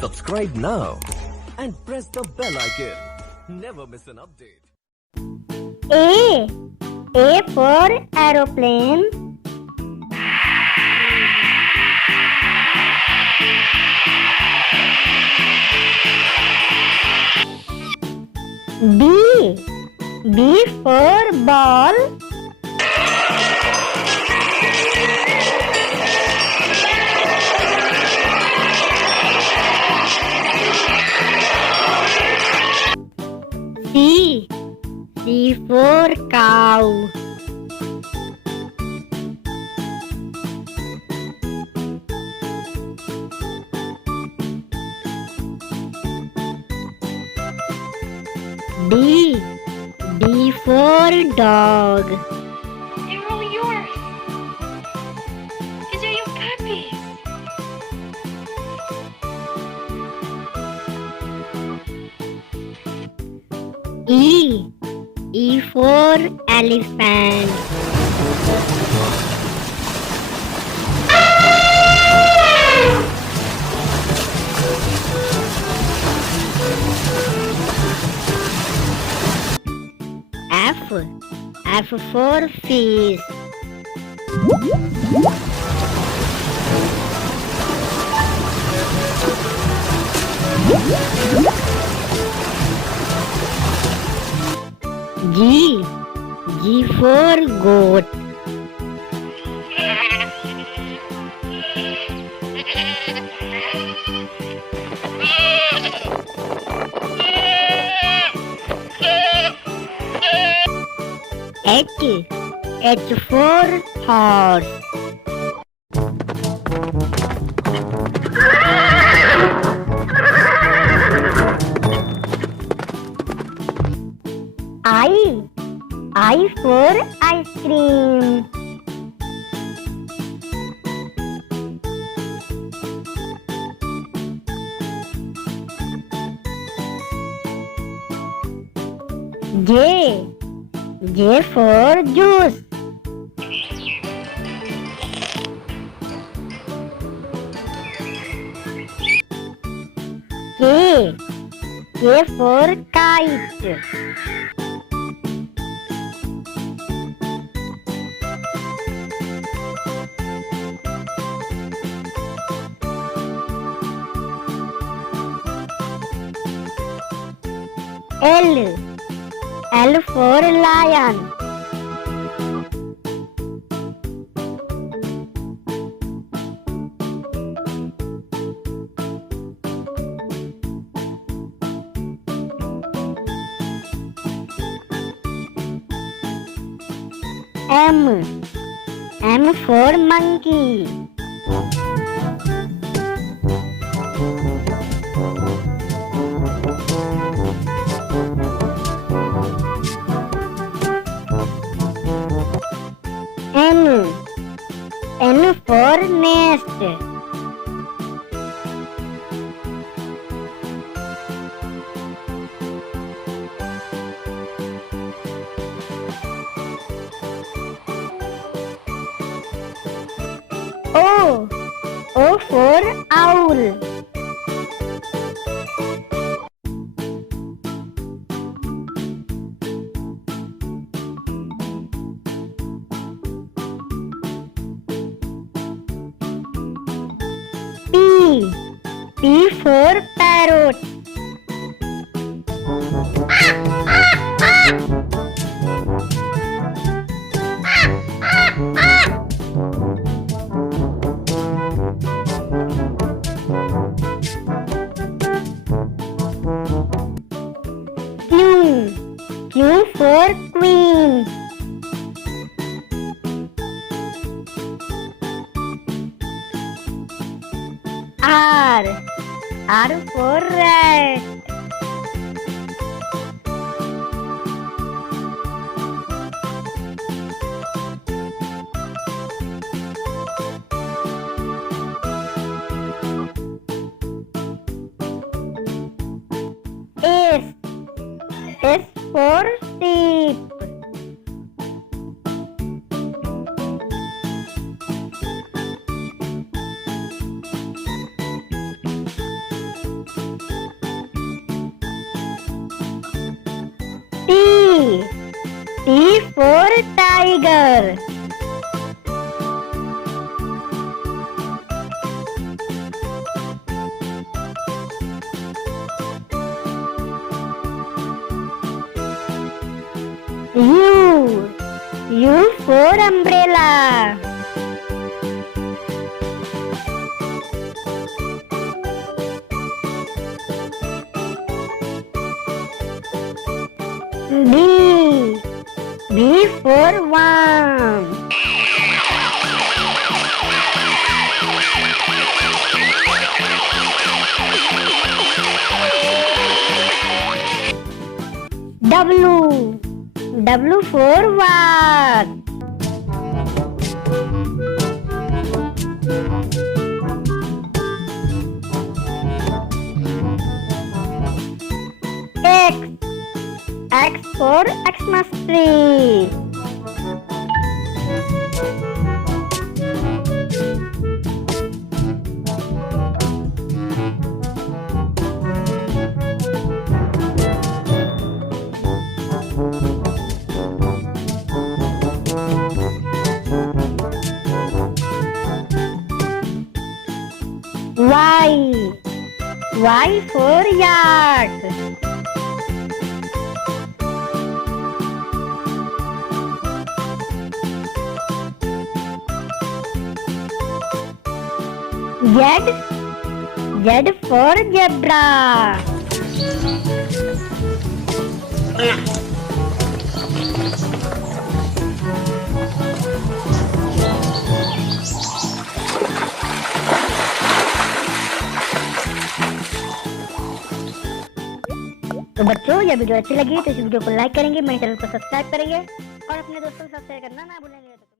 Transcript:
Subscribe now and press the bell icon. Never miss an update. A. A for aeroplane. B. B for ball. C. C for cow. D. D for dog. They're all yours. These are your puppies. E. E for elephant. F. F for fish. G. G for goat. H. H for horse. I. I for ice cream. J. J for juice. K. K for kite. L. L for lion. M. M for monkey. N. N for nest. O. O for owl. P. P for parrot. Q. Q for queen. R. R for rat. S. S for sheep. T. T for tiger. U. U for umbrella. B. B for worm. W. W for what? X. X for Xmas tree. Y. Y for yak. Z. Z for zebra. तो बच्चों, यह video अच्छी लगी तो इस video को like करेंगे, मेरे चैनल को सब्सक्राइब करेंगे और अपने दोस्तों के साथ शेयर करना ना भूलेंगे।